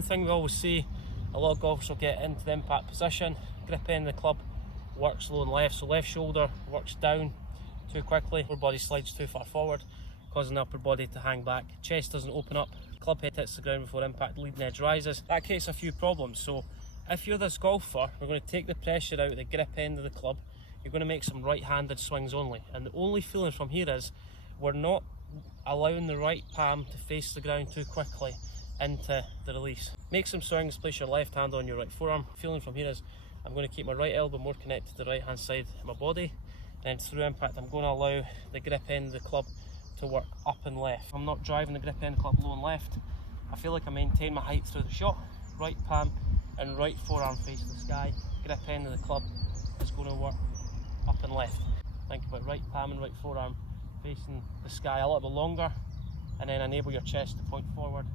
One thing we always see, a lot of golfers will get into the impact position, grip end of the club works low and left, so left shoulder works down too quickly, upper body slides too far forward, causing the upper body to hang back, chest doesn't open up, club head hits the ground before impact, leading edge rises. That creates a few problems. So if you're this golfer, we're going to take the pressure out of the grip end of the club, you're going to make some right-handed swings only, and the only feeling from here is we're not allowing the right palm to face the ground too quickly into the release. Make some swings, place your left hand on your right forearm. Feeling from here is I'm going to keep my right elbow more connected to the right hand side of my body, and through impact I'm going to allow the grip end of the club to work up and left. I'm not driving the grip end of the club low and left. I feel like I maintain my height through the shot. Right palm and right forearm face the sky. Grip end of the club is going to work up and left. Think about right palm and right forearm facing the sky a little bit longer, and then enable your chest to point forward.